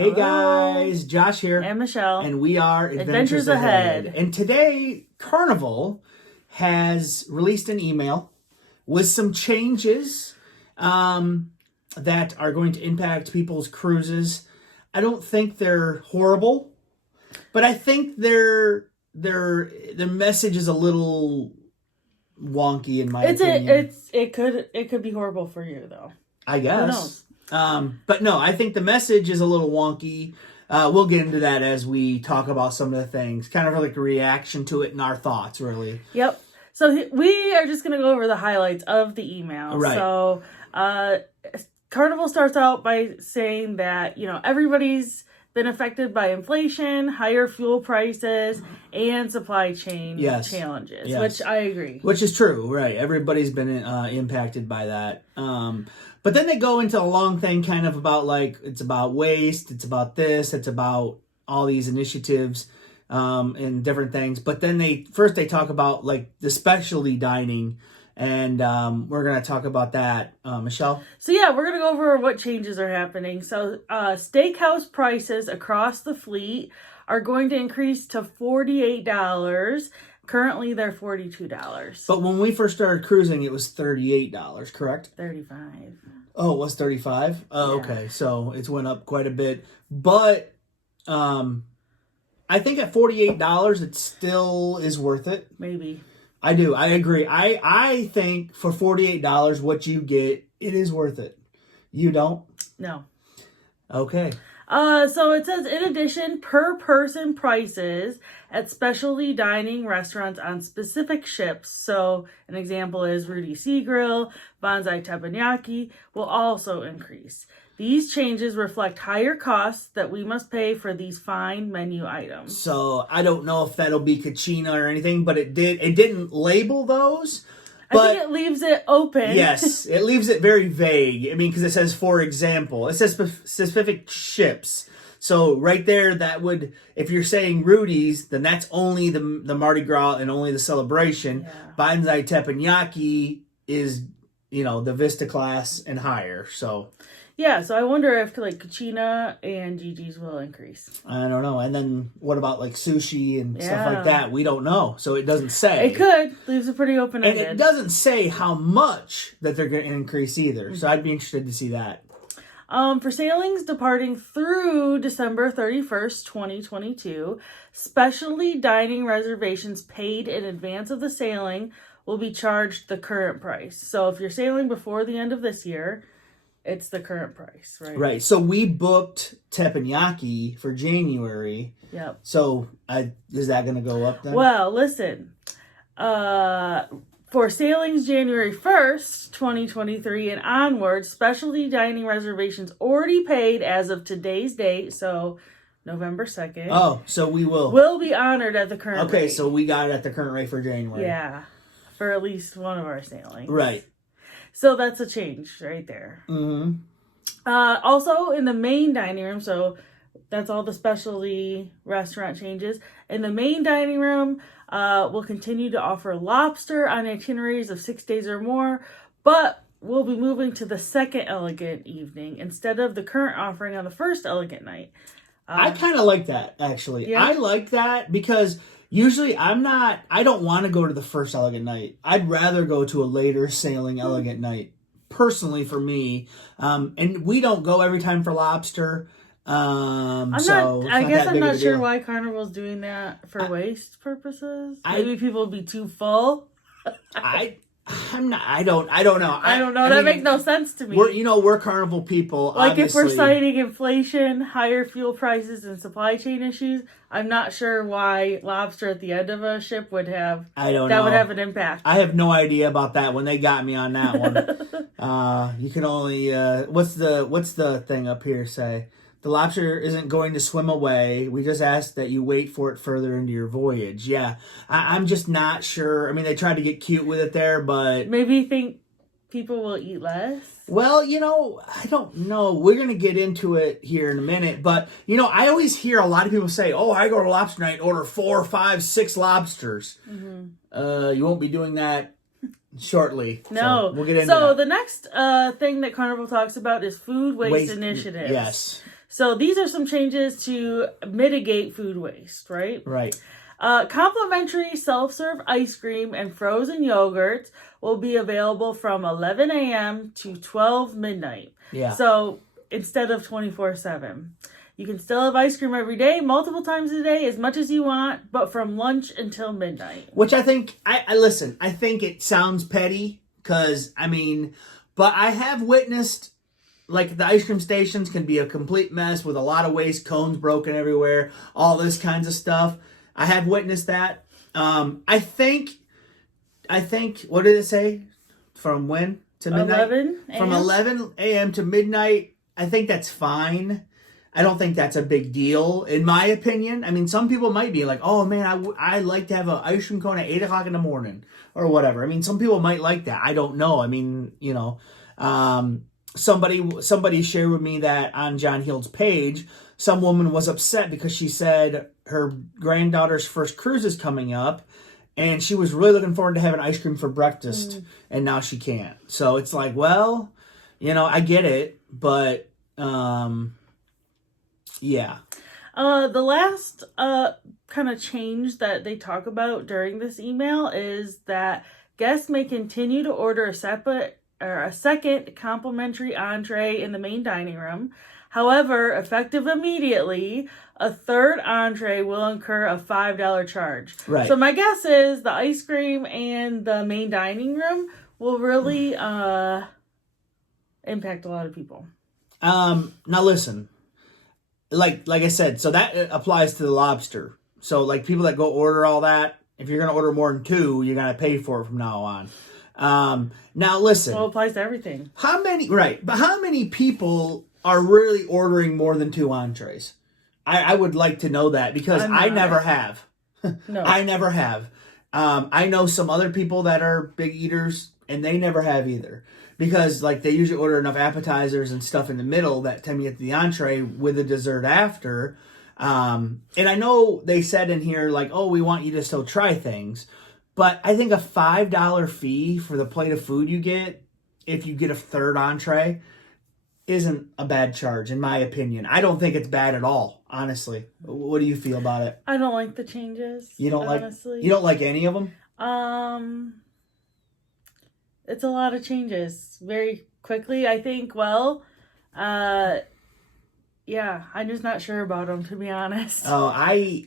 Hey guys, Josh here. And Michelle. And we are Adventures Ahead. And today, Carnival has released an email with some changes that are going to impact people's cruises. I don't think they're horrible, but I think their message is a little wonky in my opinion. It could be horrible for you though. I guess. Who knows? But no, I think the message is a little wonky. We'll get into that as we talk about some of the things, kind of like a reaction to it and our thoughts, really. Yep. So we are just going to go over the highlights of the email. Right. So Carnival starts out by saying that, everybody's been affected by inflation, higher fuel prices, and supply chain challenges, which I agree. Which is true, right. Everybody's been impacted by that. But then they go into a long thing kind of about it's about waste, it's about this, it's about all these initiatives and different things. But then they talk about the specialty dining, and we're going to talk about that. Michelle? So yeah, we're going to go over what changes are happening. So steakhouse prices across the fleet are going to increase to $48. Currently, they're $42. But when we first started cruising, it was $38, correct? $35. Oh, it was $35? Oh, yeah. Okay. So it's went up quite a bit. But I think at $48, it still is worth it. Maybe. I do. I agree. I think for $48, what you get, it is worth it. You don't? No. Okay. So it says, in addition, per person prices at specialty dining restaurants on specific ships, so an example is Rudy Sea Grill, Banzai Teppanyaki, will also increase. These changes reflect higher costs that we must pay for these fine menu items. So I don't know if that'll be Kachina or anything, but it didn't label those. But, I think it leaves it open. Yes, it leaves it very vague. I mean, because it says, for example, it says specific ships. So right there, that would, if you're saying Rudy's, then that's only the Mardi Gras and only the celebration. Yeah. Banzai Teppanyaki is, the Vista class and higher. So yeah, so I wonder if Kachina and Gigi's will increase. I don't know. And then what about sushi and stuff like that? We don't know. So it doesn't say. It could. Leaves it pretty open-ended. And it doesn't say how much that they're going to increase either. Mm-hmm. So I'd be interested to see that. For sailings departing through December 31st, 2022, specialty dining reservations paid in advance of the sailing will be charged the current price. So if you're sailing before the end of this year, it's the current price, right? Right. So we booked teppanyaki for January. Yep. So is that going to go up then? Well, listen. For sailings January 1st, 2023 and onward, specialty dining reservations already paid as of today's date, so November 2nd. Oh, so we will be honored at the current rate. Okay, so we got it at the current rate for January. Yeah. For at least one of our sailings. Right. So that's a change right there. Mm-hmm. Also, in the main dining room, so that's all the specialty restaurant changes. In the main dining room, we'll continue to offer lobster on itineraries of 6 days or more, but we'll be moving to the second elegant evening instead of the current offering on the first elegant night. I kind of like that, actually. Yeah? I like that because usually I don't want to go to the first elegant night. I'd rather go to a later sailing elegant night, personally for me. And we don't go every time for lobster. I'm not sure why Carnival's doing that for waste purposes. Maybe people would be too full. I don't know. I don't know. That makes no sense to me. We're Carnival people. Obviously. If we're citing inflation, higher fuel prices, and supply chain issues, I'm not sure why lobster at the end of a ship would have. I don't know. That would have an impact. I have no idea about that. When they got me on that one, you can only what's the thing up here say? The lobster isn't going to swim away. We just ask that you wait for it further into your voyage. Yeah, I'm just not sure. I mean, they tried to get cute with it there, but maybe you think people will eat less? Well, I don't know. We're going to get into it here in a minute. But, I always hear a lot of people say, oh, I go to lobster night and order 4, 5, 6 lobsters. Mm-hmm. You won't be doing that shortly. No. So we'll get into that. So the next thing that Carnival talks about is food waste initiatives. Yes. So these are some changes to mitigate food waste, right? Right. Complimentary self-serve ice cream and frozen yogurts will be available from 11 a.m. to 12 midnight. Yeah. So instead of 24/7. You can still have ice cream every day, multiple times a day, as much as you want, but from lunch until midnight. Which I think, I listen, I think it sounds petty, because, I mean, but I have witnessed, like, the ice cream stations can be a complete mess with a lot of waste, cones broken everywhere, all this kinds of stuff. I have witnessed that. I think, what did it say? From when to midnight? 11 a.m. From 11 a.m. to midnight, I think that's fine. I don't think that's a big deal, in my opinion. I mean, some people might be like, oh, man, I like to have an ice cream cone at 8 o'clock in the morning or whatever. I mean, some people might like that. I don't know. I mean, you know, somebody shared with me that on John Hield's page, some woman was upset because she said her granddaughter's first cruise is coming up, and she was really looking forward to having ice cream for breakfast, and now she can't. So it's like, well, you know, I get it, but... yeah. The last kind of change that they talk about during this email is that guests may continue to order a second complimentary entree in the main dining room. However, effective immediately, a third entree will incur a $5 charge. Right. So my guess is the ice cream and the main dining room will really impact a lot of people. Now listen. Like I said, so that applies to the lobster. So like people that go order all that, if you're going to order more than 2, you're going to pay for it from now on. Now listen. Well, it applies to everything. How many people are really ordering more than 2 entrees? I would like to know that, because I never have. No. I never have. I know some other people that are big eaters, and they never have either. Because, like, they usually order enough appetizers and stuff in the middle that time you get to the entree with a dessert after. And I know they said in here, like, oh, we want you to still try things. But I think a $5 fee for the plate of food you get, if you get a third entree, isn't a bad charge, in my opinion. I don't think it's bad at all, honestly. What do you feel about it? I don't like the changes. You don't honestly. You don't like any of them? It's a lot of changes very quickly. I think, yeah, I'm just not sure about them, to be honest. Oh, I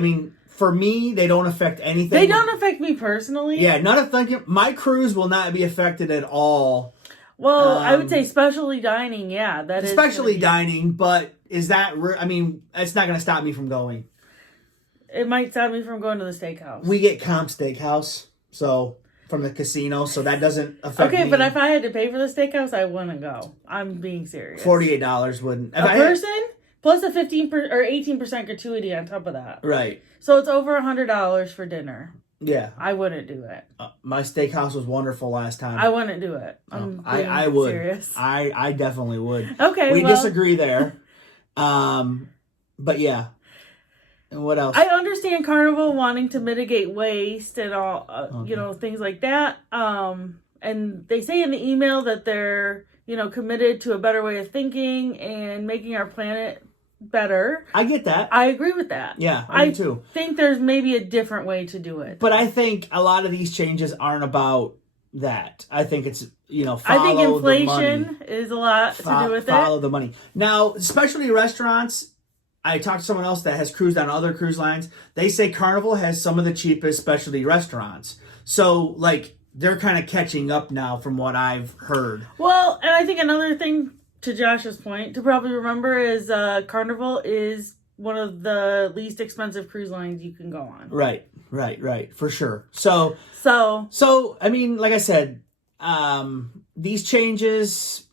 mean, for me, they don't affect anything. They don't affect me personally. Yeah, not affecting. My cruise will not be affected at all. Well, I would say specialty dining, yeah. That is specialty dining, but is that, I mean, it's not going to stop me from going. It might stop me from going to the steakhouse. We get comp steakhouse, so... from the casino, so that doesn't affect me. Okay, but if I had to pay for the steakhouse, I wouldn't go. I'm being serious. $48 wouldn't. A person plus a 15% or 18% gratuity on top of that. Right. So it's over $100 for dinner. Yeah. I wouldn't do it. My steakhouse was wonderful last time. I wouldn't do it. I would. Serious. I definitely would. Okay, we disagree there. But yeah. And what else? I understand Carnival wanting to mitigate waste and all, things like that. And they say in the email that they're, committed to a better way of thinking and making our planet better. I get that. I agree with that. Yeah, I do too. I think there's maybe a different way to do it. But I think a lot of these changes aren't about that. I think it's, follow I think inflation the money. Is a lot to do with it. Follow the money. Now, especially restaurants, I talked to someone else that has cruised on other cruise lines. They say Carnival has some of the cheapest specialty restaurants. So, like, they're kind of catching up now from what I've heard. Well, and I think another thing, to Josh's point, to probably remember is Carnival is one of the least expensive cruise lines you can go on. Right. For sure. So I mean, like I said, these changes...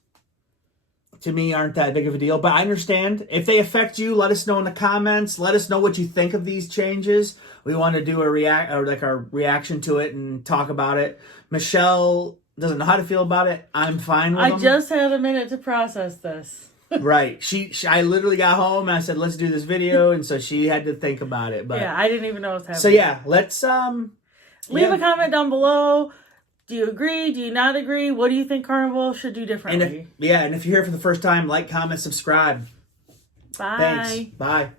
to me, aren't that big of a deal. But I understand. If they affect you, let us know in the comments. Let us know what you think of these changes. We want to do our reaction to it and talk about it. Michelle doesn't know how to feel about it. I'm fine with them. I just had a minute to process this. Right. I literally got home and I said, let's do this video. And so she had to think about it. But yeah, I didn't even know what was happening. So yeah, let's... leave a comment down below. Do you agree? Do you not agree? What do you think Carnival should do differently? And if you're here for the first time, like, comment, subscribe. Bye. Thanks. Bye.